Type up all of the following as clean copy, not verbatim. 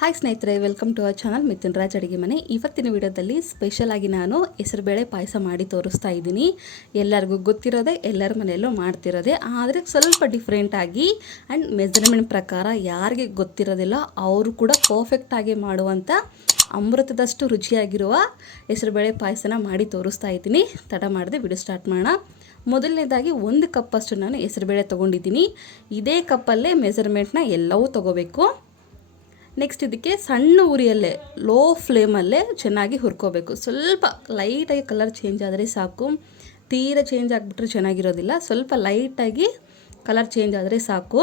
Hi ಸ್ನೇಹಿತರೆ, welcome to our channel Mithun Raj ಅಡುಗೆ ಮನೆ. ಇವತ್ತಿನ ವಿಡಿಯೋದಲ್ಲಿ ಸ್ಪೆಷಲ್ ಆಗಿ ನಾನು ಹೆಸರುಬೇಳೆ ಪಾಯಸ ಮಾಡಿ ತೋರಿಸ್ತಾ ಇದ್ದೀನಿ. ಎಲ್ಲರಿಗೂ ಗೊತ್ತಿರೋದೆ, ಎಲ್ಲರ ಮನೆಯಲ್ಲೂ ಮಾಡ್ತಿರೋದೆ, ಆದರೆ ಸ್ವಲ್ಪ ಡಿಫ್ರೆಂಟಾಗಿ ಆ್ಯಂಡ್ ಮೆಜರ್ಮೆಂಟ್ ಪ್ರಕಾರ ಯಾರಿಗೆ ಗೊತ್ತಿರೋದಿಲ್ಲ ಅವರು ಕೂಡ ಪರ್ಫೆಕ್ಟಾಗಿ ಮಾಡುವಂಥ ಅಮೃತದಷ್ಟು ರುಚಿಯಾಗಿರುವ ಹೆಸರುಬೇಳೆ ಪಾಯಸನ ಮಾಡಿ ತೋರಿಸ್ತಾ ಇದ್ದೀನಿ. ತಡ ಮಾಡದೆ ವಿಡಿಯೋ ಸ್ಟಾರ್ಟ್ ಮಾಡೋಣ. ಮೊದಲನೇದಾಗಿ 1 ಕಪ್ಪಷ್ಟು ನಾನು ಹೆಸರುಬೇಳೆ ತೊಗೊಂಡಿದ್ದೀನಿ. ಇದೇ ಕಪ್ಪಲ್ಲೇ ಮೆಜರ್ಮೆಂಟ್ನ ಎಲ್ಲವೂ ತೊಗೋಬೇಕು. ನೆಕ್ಸ್ಟ್ ಇದಕ್ಕೆ ಸಣ್ಣ ಉರಿಯಲ್ಲೇ ಲೋ ಫ್ಲೇಮಲ್ಲೇ ಚೆನ್ನಾಗಿ ಹುರ್ಕೋಬೇಕು. ಸ್ವಲ್ಪ ಲೈಟಾಗಿ ಕಲರ್ ಚೇಂಜ್ ಆದರೆ ಸಾಕು, ತೀರ ಚೇಂಜ್ ಆಗಿಬಿಟ್ರೆ ಚೆನ್ನಾಗಿರೋದಿಲ್ಲ. ಸ್ವಲ್ಪ ಲೈಟಾಗಿ ಕಲರ್ ಚೇಂಜ್ ಆದರೆ ಸಾಕು.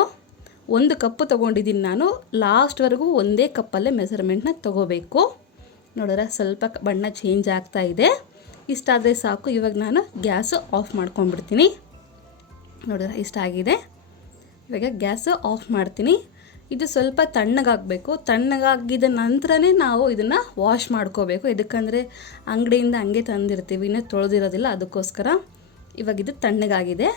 1 ಕಪ್ಪು ತೊಗೊಂಡಿದ್ದೀನಿ ನಾನು. ಲಾಸ್ಟ್ವರೆಗೂ ಒಂದೇ ಕಪ್ಪಲ್ಲೇ ಮೆಜರ್ಮೆಂಟ್ನ ತೊಗೋಬೇಕು. ನೋಡಿದ್ರೆ ಸ್ವಲ್ಪ ಬಣ್ಣ ಚೇಂಜ್ ಆಗ್ತಾ ಇದೆ. ಇಷ್ಟಾದರೆ ಸಾಕು. ಇವಾಗ ನಾನು ಗ್ಯಾಸು ಆಫ್ ಮಾಡ್ಕೊಂಡ್ಬಿಡ್ತೀನಿ. ನೋಡಿದ್ರೆ ಇಷ್ಟ ಆಗಿದೆ. ಇವಾಗ ಗ್ಯಾಸು ಆಫ್ ಮಾಡ್ತೀನಿ. ಇದು ಸ್ವಲ್ಪ ತಣ್ಣಗಾಗಬೇಕು. ತಣ್ಣಗಾಗಿದ ನಂತರನೇ ನಾವು ಇದನ್ನು ವಾಶ್ ಮಾಡ್ಕೋಬೇಕು. ಇದಕ್ಕಂದರೆ ಅಂಗಡಿಯಿಂದ ಹಂಗೆ ತಂದಿರ್ತೀವಿ, ಇನ್ನೂ ತೊಳೆದಿರೋದಿಲ್ಲ. ಅದಕ್ಕೋಸ್ಕರ ಇವಾಗ ಇದು ತಣ್ಣಗಾಗಿದೆ.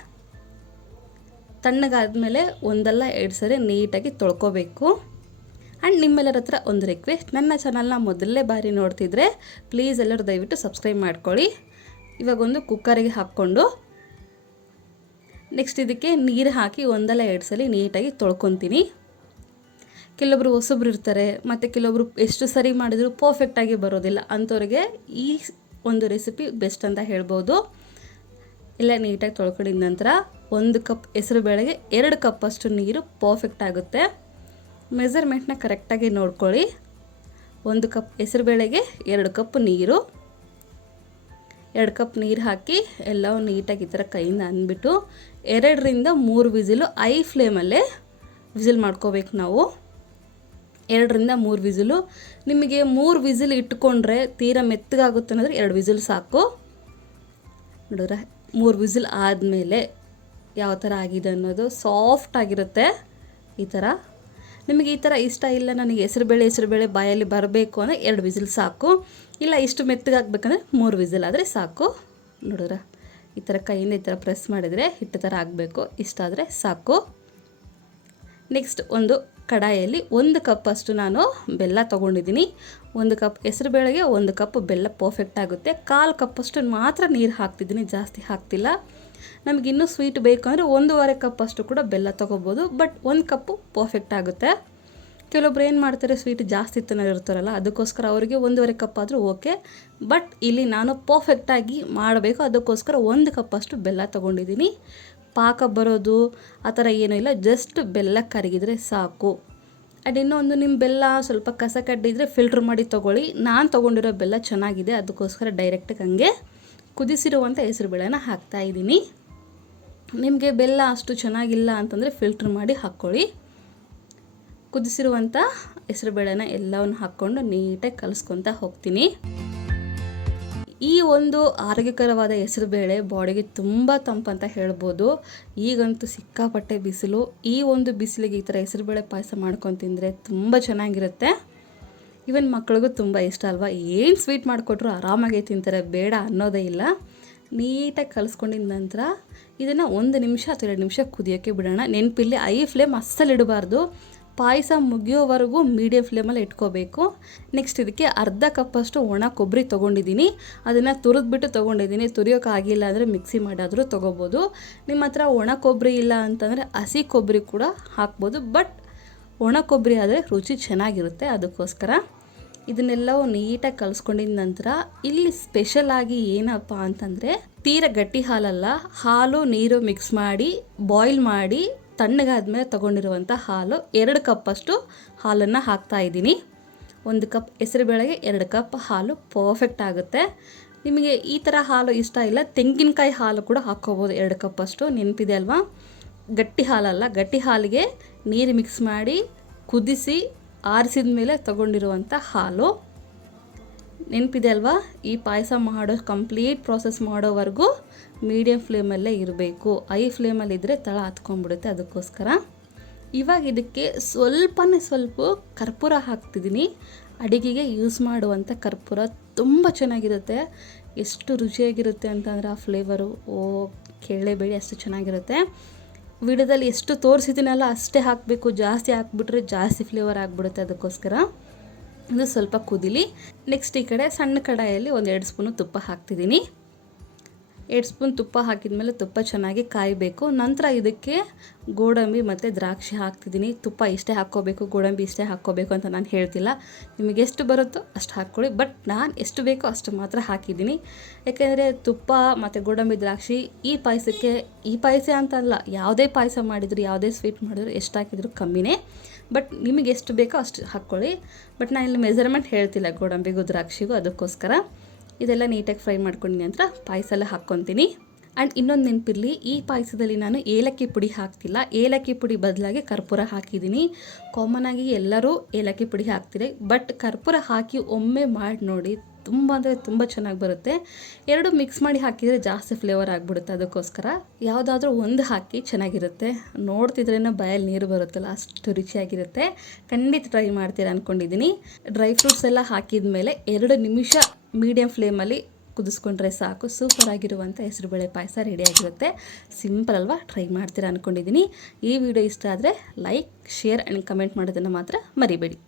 ತಣ್ಣಗಾದ್ಮೇಲೆ ಒಂದಲ್ಲ 2 ಸರಿ ನೀಟಾಗಿ ತೊಳ್ಕೊಬೇಕು. ಆ್ಯಂಡ್ ನಿಮ್ಮೆಲ್ಲರ ಹತ್ರ ಒಂದು ರಿಕ್ವೆಸ್ಟ್, ನನ್ನ ಚಾನಲ್ನ ಮೊದಲನೇ ಬಾರಿ ನೋಡ್ತಿದ್ರೆ ಪ್ಲೀಸ್ ಎಲ್ಲರೂ ದಯವಿಟ್ಟು ಸಬ್ಸ್ಕ್ರೈಬ್ ಮಾಡ್ಕೊಳ್ಳಿ. ಇವಾಗ ಒಂದು ಕುಕ್ಕರಿಗೆ ಹಾಕ್ಕೊಂಡು ನೆಕ್ಸ್ಟ್ ಇದಕ್ಕೆ ನೀರು ಹಾಕಿ ಒಂದಲ್ಲ 2 ಸಲ ನೀಟಾಗಿ ತೊಳ್ಕೊತೀನಿ. ಕೆಲವೊಬ್ರು ಹೊಸಬ್ರು ಇರ್ತಾರೆ, ಮತ್ತು ಕೆಲವೊಬ್ರು ಎಷ್ಟು ಸರಿ ಮಾಡಿದ್ರು ಪರ್ಫೆಕ್ಟಾಗಿ ಬರೋದಿಲ್ಲ. ಅಂಥವ್ರಿಗೆ ಈ ಒಂದು ರೆಸಿಪಿ ಬೆಸ್ಟ್ ಅಂತ ಹೇಳ್ಬೋದು. ಎಲ್ಲ ನೀಟಾಗಿ ತೊಳ್ಕೊಂಡಿದ ನಂತರ 1 ಕಪ್ ಹೆಸರುಬೇಳೆಗೆ 2 ಕಪ್ಪಷ್ಟು ನೀರು ಪರ್ಫೆಕ್ಟ್ ಆಗುತ್ತೆ. ಮೆಜರ್ಮೆಂಟ್ನ ಕರೆಕ್ಟಾಗಿ ನೋಡ್ಕೊಳ್ಳಿ. 1 ಕಪ್ ಹೆಸರುಬೇಳೆಗೆ 2 ಕಪ್ ನೀರು. 2 ಕಪ್ ನೀರು ಹಾಕಿ ಎಲ್ಲವೂ ನೀಟಾಗಿ ಈ ಥರ ಕೈಯಿಂದ ಅಂದ್ಬಿಟ್ಟು 2 ರಿಂದ 3 ವಿಸಿಲು ಐ ಫ್ಲೇಮಲ್ಲೇ ವಿಸಿಲ್ ಮಾಡ್ಕೋಬೇಕು ನಾವು. 2 ರಿಂದ 3 ವಿಸಿಲು. ನಿಮಗೆ 3 ವಿಸಿಲ್ ಇಟ್ಕೊಂಡ್ರೆ ತೀರಾ ಮೆತ್ತಗಾಗುತ್ತೆ ಅನ್ನೋದ್ರೆ 2 ವಿಸಿಲ್ ಸಾಕು. ನೋಡಿದ್ರೆ 3 ವಿಸಿಲ್ ಆದಮೇಲೆ ಯಾವ ಥರ ಆಗಿದೆ ಅನ್ನೋದು ಸಾಫ್ಟ್ ಆಗಿರುತ್ತೆ. ಈ ಥರ ನಿಮಗೆ ಈ ಥರ ಇಷ್ಟ ಇಲ್ಲ, ನನಗೆ ಹೆಸರುಬೇಳೆ ಬಾಯಲ್ಲಿ ಬರಬೇಕು ಅಂದರೆ 2 ವಿಸಿಲ್ ಸಾಕು. ಇಲ್ಲ ಇಷ್ಟು ಮೆತ್ತಗಾಗಬೇಕಂದ್ರೆ 3 ವಿಸಿಲ್ ಆದರೆ ಸಾಕು. ನೋಡಿದ್ರೆ ಈ ಥರ ಕೈಯಿಂದ ಈ ಥರ ಪ್ರೆಸ್ ಮಾಡಿದರೆ ಹಿಟ್ಟು ಥರ ಆಗಬೇಕು. ಇಷ್ಟ ಆದರೆ ಸಾಕು. ನೆಕ್ಸ್ಟ್ ಒಂದು ಕಡಾಯಲ್ಲಿ 1 ಕಪ್ಪಷ್ಟು ನಾನು ಬೆಲ್ಲ ತೊಗೊಂಡಿದ್ದೀನಿ. 1 ಕಪ್ ಹೆಸರುಬೇಳೆಗೆ 1 ಕಪ್ ಬೆಲ್ಲ ಪರ್ಫೆಕ್ಟ್ ಆಗುತ್ತೆ. 1/4 ಕಪ್ಪಷ್ಟು ಮಾತ್ರ ನೀರು ಹಾಕ್ತಿದ್ದೀನಿ, ಜಾಸ್ತಿ ಹಾಕ್ತಿಲ್ಲ. ನಮಗಿನ್ನೂ ಸ್ವೀಟ್ ಬೇಕು ಅಂದರೆ 1.5 ಕಪ್ಪಷ್ಟು ಕೂಡ ಬೆಲ್ಲ ತೊಗೋಬೋದು. ಬಟ್ 1 ಕಪ್ಪು ಪರ್ಫೆಕ್ಟ್ ಆಗುತ್ತೆ. ಕೆಲವೊಬ್ರು ಏನು ಮಾಡ್ತಾರೆ, ಸ್ವೀಟ್ ಜಾಸ್ತಿ ಇರ್ತಾರಲ್ಲ, ಅದಕ್ಕೋಸ್ಕರ ಅವರಿಗೆ 1.5 ಕಪ್ ಆದರೂ ಓಕೆ. ಬಟ್ ಇಲ್ಲಿ ನಾನು ಪರ್ಫೆಕ್ಟಾಗಿ ಮಾಡಬೇಕು, ಅದಕ್ಕೋಸ್ಕರ 1 ಕಪ್ಪಷ್ಟು ಬೆಲ್ಲ ತೊಗೊಂಡಿದ್ದೀನಿ. ಪಾಕ ಬರೋದು ಆ ಥರ ಏನೂ ಇಲ್ಲ, ಜಸ್ಟ್ ಬೆಲ್ಲ ಕರಗಿದ್ರೆ ಸಾಕು. ಆ್ಯಂಡ್ ಇನ್ನೊಂದು, ನಿಮ್ಮ ಬೆಲ್ಲ ಸ್ವಲ್ಪ ಕಸ ಕಡ್ಡಿದ್ರೆ ಫಿಲ್ಟ್ರ್ ಮಾಡಿ ತೊಗೊಳ್ಳಿ. ನಾನು ತೊಗೊಂಡಿರೋ ಬೆಲ್ಲ ಚೆನ್ನಾಗಿದೆ, ಅದಕ್ಕೋಸ್ಕರ ಡೈರೆಕ್ಟಾಗಿ ಹಂಗೆ ಕುದಿಸಿರುವಂಥ ಹೆಸರುಬೇಳೆನ ಹಾಕ್ತಾಯಿದ್ದೀನಿ. ನಿಮಗೆ ಬೆಲ್ಲ ಅಷ್ಟು ಚೆನ್ನಾಗಿಲ್ಲ ಅಂತಂದರೆ ಫಿಲ್ಟ್ರ್ ಮಾಡಿ ಹಾಕ್ಕೊಳ್ಳಿ. ಕುದಿಸಿರುವಂಥ ಹೆಸರುಬೇಳೆನ ಎಲ್ಲವನ್ನು ಹಾಕ್ಕೊಂಡು ನೀಟಾಗಿ ಕಲಿಸ್ಕೊತಾ ಹೋಗ್ತೀನಿ. ಈ ಒಂದು ಆರೋಗ್ಯಕರವಾದ ಹೆಸರುಬೇಳೆ ಬಾಡಿಗೆ ತುಂಬ ತಂಪಂತ ಹೇಳ್ಬೋದು. ಈಗಂತೂ ಸಿಕ್ಕಾಪಟ್ಟೆ ಬಿಸಿಲು. ಈ ಒಂದು ಬಿಸಿಲಿಗೆ ಈ ಥರ ಹೆಸರುಬೇಳೆ ಪಾಯಸ ಮಾಡ್ಕೊಂಡು ತಿಂದರೆ ತುಂಬ ಚೆನ್ನಾಗಿರುತ್ತೆ. ಈವನ್ ಮಕ್ಳಿಗೂ ತುಂಬ ಇಷ್ಟ ಅಲ್ವಾ. ಏನು ಸ್ವೀಟ್ ಮಾಡಿಕೊಟ್ರು ಆರಾಮಾಗಿ ತಿಂತಾರೆ, ಬೇಡ ಅನ್ನೋದೇ ಇಲ್ಲ. ನೀಟಾಗಿ ಕಲಿಸ್ಕೊಂಡಿದ ನಂತರ ಇದನ್ನು 1 ನಿಮಿಷ ಅಥವಾ 2 ನಿಮಿಷ ಕುದಿಯೋಕ್ಕೆ ಬಿಡೋಣ. ನೆನಪಿಲ್ಲಿ ಐ ಫ್ಲೇಮ್ ಅಸ್ಸಲು ಇಡಬಾರ್ದು. ಪಾಯಸ ಮುಗಿಯೋವರೆಗೂ ಮೀಡಿಯಮ್ ಫ್ಲೇಮಲ್ಲಿ ಇಟ್ಕೋಬೇಕು. ನೆಕ್ಸ್ಟ್ ಇದಕ್ಕೆ 1/2 ಕಪ್ಪಷ್ಟು ಒಣ ಕೊಬ್ಬರಿ ತೊಗೊಂಡಿದ್ದೀನಿ. ಅದನ್ನು ತುರಿದ್ಬಿಟ್ಟು ತೊಗೊಂಡಿದ್ದೀನಿ. ತುರಿಯೋಕ್ಕಾಗಿಲ್ಲ ಅಂದರೆ ಮಿಕ್ಸಿ ಮಾಡಾದರೂ ತೊಗೋಬೋದು. ನಿಮ್ಮ ಹತ್ರ ಒಣ ಕೊಬ್ಬರಿ ಇಲ್ಲ ಅಂತಂದರೆ ಹಸಿ ಕೊಬ್ಬರಿ ಕೂಡ ಹಾಕ್ಬೋದು. ಬಟ್ ಒಣ ಕೊಬ್ಬರಿ ಆದರೆ ರುಚಿ ಚೆನ್ನಾಗಿರುತ್ತೆ, ಅದಕ್ಕೋಸ್ಕರ ಇದನ್ನೆಲ್ಲವೂ ನೀಟಾಗಿ ಕಲಿಸ್ಕೊಂಡಿದ ನಂತರ ಇಲ್ಲಿ ಸ್ಪೆಷಲಾಗಿ ಏನಪ್ಪ ಅಂತಂದರೆ, ತೀರ ಗಟ್ಟಿ ಹಾಲಲ್ಲ, ಹಾಲು ನೀರು ಮಿಕ್ಸ್ ಮಾಡಿ ಬಾಯ್ಲ್ ಮಾಡಿ ತಣ್ಣಗಾದ್ಮೇಲೆ ತೊಗೊಂಡಿರುವಂಥ ಹಾಲು 2 ಕಪ್ಪಷ್ಟು ಹಾಲನ್ನು ಹಾಕ್ತಾಯಿದ್ದೀನಿ. 1 ಕಪ್ ಹೆಸರುಬೇಳೆಗೆ 2 ಕಪ್ ಹಾಲು ಪರ್ಫೆಕ್ಟ್ ಆಗುತ್ತೆ. ನಿಮಗೆ ಈ ಥರ ಹಾಲು ಇಷ್ಟ ಇಲ್ಲ, ತೆಂಗಿನಕಾಯಿ ಹಾಲು ಕೂಡ ಹಾಕ್ಕೋಬೋದು 2 ಕಪ್ಪಷ್ಟು. ನೆನಪಿದೆ ಅಲ್ವಾ, ಗಟ್ಟಿ ಹಾಲಲ್ಲ, ಗಟ್ಟಿ ಹಾಲಿಗೆ ನೀರು ಮಿಕ್ಸ್ ಮಾಡಿ ಕುದಿಸಿ ಆರಿಸಿದ ಮೇಲೆ ತೊಗೊಂಡಿರುವಂಥ ಹಾಲು. ನೆನಪಿದೆ ಅಲ್ವಾ. ಈ ಪಾಯಸ ಮಾಡೋ ಕಂಪ್ಲೀಟ್ ಪ್ರಾಸೆಸ್ ಮಾಡೋವರೆಗೂ ಮೀಡಿಯಮ್ ಫ್ಲೇಮಲ್ಲೇ ಇರಬೇಕು. ಐ ಫ್ಲೇಮಲ್ಲಿದ್ದರೆ ತಳ ಹತ್ಕೊಂಡ್ಬಿಡುತ್ತೆ, ಅದಕ್ಕೋಸ್ಕರ. ಇವಾಗ ಇದಕ್ಕೆ ಸ್ವಲ್ಪ ಕರ್ಪೂರ ಹಾಕ್ತಿದ್ದೀನಿ. ಅಡುಗೆಗೆ ಯೂಸ್ ಮಾಡುವಂಥ ಕರ್ಪೂರ ತುಂಬ ಚೆನ್ನಾಗಿರುತ್ತೆ. ಎಷ್ಟು ರುಚಿಯಾಗಿರುತ್ತೆ ಅಂತಂದರೆ ಆ ಫ್ಲೇವರು ಕೇಳಲೇಬೇಡಿ, ಅಷ್ಟು ಚೆನ್ನಾಗಿರುತ್ತೆ. ವಿಡಿಯೋದಲ್ಲಿ ಎಷ್ಟು ತೋರಿಸಿದ್ದೀನಲ್ಲ ಅಷ್ಟೇ ಹಾಕಬೇಕು, ಜಾಸ್ತಿ ಹಾಕ್ಬಿಟ್ರೆ ಜಾಸ್ತಿ ಫ್ಲೇವರ್ ಆಗಿಬಿಡುತ್ತೆ. ಅದಕ್ಕೋಸ್ಕರ ಇದು ಸ್ವಲ್ಪ ಕುದಿಲಿ. ನೆಕ್ಸ್ಟ್ ಈ ಕಡೆ ಸಣ್ಣ ಕಡಾಯಲ್ಲಿ 1-2 ಸ್ಪೂನು ತುಪ್ಪ ಹಾಕ್ತಿದ್ದೀನಿ. 2 ಸ್ಪೂನ್ ತುಪ್ಪ ಹಾಕಿದ್ಮೇಲೆ ತುಪ್ಪ ಚೆನ್ನಾಗಿ ಕಾಯಬೇಕು. ನಂತರ ಇದಕ್ಕೆ ಗೋಡಂಬಿ ಮತ್ತು ದ್ರಾಕ್ಷಿ ಹಾಕ್ತಿದ್ದೀನಿ. ತುಪ್ಪ ಇಷ್ಟೇ ಹಾಕ್ಕೋಬೇಕು, ಗೋಡಂಬಿ ಇಷ್ಟೇ ಹಾಕ್ಕೋಬೇಕು ಅಂತ ನಾನು ಹೇಳ್ತಿಲ್ಲ. ನಿಮಗೆ ಎಷ್ಟು ಬರುತ್ತೋ ಅಷ್ಟು ಹಾಕ್ಕೊಳ್ಳಿ. ಬಟ್ ನಾನು ಎಷ್ಟು ಬೇಕೋ ಅಷ್ಟು ಮಾತ್ರ ಹಾಕಿದ್ದೀನಿ. ಯಾಕೆಂದರೆ ತುಪ್ಪ ಮತ್ತು ಗೋಡಂಬಿ ದ್ರಾಕ್ಷಿ ಈ ಪಾಯಸ ಅಂತಲ್ಲ, ಯಾವುದೇ ಪಾಯಸ ಮಾಡಿದ್ರು, ಯಾವುದೇ ಸ್ವೀಟ್ ಮಾಡಿದ್ರು ಎಷ್ಟು ಹಾಕಿದ್ರು ಕಮ್ಮಿನೇ. ಬಟ್ ನಿಮಗೆ ಎಷ್ಟು ಬೇಕೋ ಅಷ್ಟು ಹಾಕ್ಕೊಳ್ಳಿ. ಬಟ್ ನಾನು ಇಲ್ಲಿ ಮೆಜರ್ಮೆಂಟ್ ಹೇಳ್ತಿಲ್ಲ ಗೋಡಂಬಿಗೂ ದ್ರಾಕ್ಷಿಗೂ. ಅದಕ್ಕೋಸ್ಕರ ಇದೆಲ್ಲ ನೀಟಾಗಿ ಫ್ರೈ ಮಾಡ್ಕೊಂಡಿನಿ ನಂತರ ಪಾಯಸ ಎಲ್ಲ ಹಾಕ್ಕೊತೀನಿ. ಆ್ಯಂಡ್ ಇನ್ನೊಂದು ನೆನಪಿರಲಿ, ಈ ಪಾಯಸದಲ್ಲಿ ನಾನು ಏಲಕ್ಕಿ ಪುಡಿ ಹಾಕ್ತಿಲ್ಲ. ಏಲಕ್ಕಿ ಪುಡಿ ಬದಲಾಗಿ ಕರ್ಪೂರ ಹಾಕಿದ್ದೀನಿ. ಕಾಮನಾಗಿ ಎಲ್ಲರೂ ಏಲಕ್ಕಿ ಪುಡಿ ಹಾಕ್ತೀರಿ, ಬಟ್ ಕರ್ಪೂರ ಹಾಕಿ ಒಮ್ಮೆ ಮಾಡಿ ನೋಡಿ, ತುಂಬ ಅಂದರೆ ತುಂಬ ಚೆನ್ನಾಗಿ ಬರುತ್ತೆ. ಎರಡು ಮಿಕ್ಸ್ ಮಾಡಿ ಹಾಕಿದರೆ ಜಾಸ್ತಿ ಫ್ಲೇವರ್ ಆಗಿಬಿಡುತ್ತೆ. ಅದಕ್ಕೋಸ್ಕರ ಯಾವುದಾದ್ರೂ ಒಂದು ಹಾಕಿ ಚೆನ್ನಾಗಿರುತ್ತೆ. ನೋಡ್ತಿದ್ರೇ ಬಾಯಲ್ಲಿ ನೀರು ಬರುತ್ತಲ್ಲ, ಅಷ್ಟು ರುಚಿಯಾಗಿರುತ್ತೆ. ಖಂಡಿತ ಟ್ರೈ ಮಾಡ್ತೀರಾ ಅಂದ್ಕೊಂಡಿದ್ದೀನಿ. ಡ್ರೈ ಫ್ರೂಟ್ಸ್ ಎಲ್ಲ ಹಾಕಿದ ಮೇಲೆ 2 ನಿಮಿಷ ಮೀಡಿಯಮ್ ಫ್ಲೇಮಲ್ಲಿ ಕುದಿಸ್ಕೊಂಡ್ರೆ ಸಾಕು. ಸೂಪರಾಗಿರುವಂಥ ಹೆಸರುಬೇಳೆ ಪಾಯಸ ರೆಡಿಯಾಗಿರುತ್ತೆ. ಸಿಂಪಲ್ ಅಲ್ವಾ? ಟ್ರೈ ಮಾಡ್ತೀರಾ ಅಂದ್ಕೊಂಡಿದ್ದೀನಿ. ಈ ವಿಡಿಯೋ ಇಷ್ಟ ಆದರೆ ಲೈಕ್, ಶೇರ್ ಆ್ಯಂಡ್ ಕಮೆಂಟ್ ಮಾಡೋದನ್ನು ಮಾತ್ರ ಮರಿಬೇಡಿ.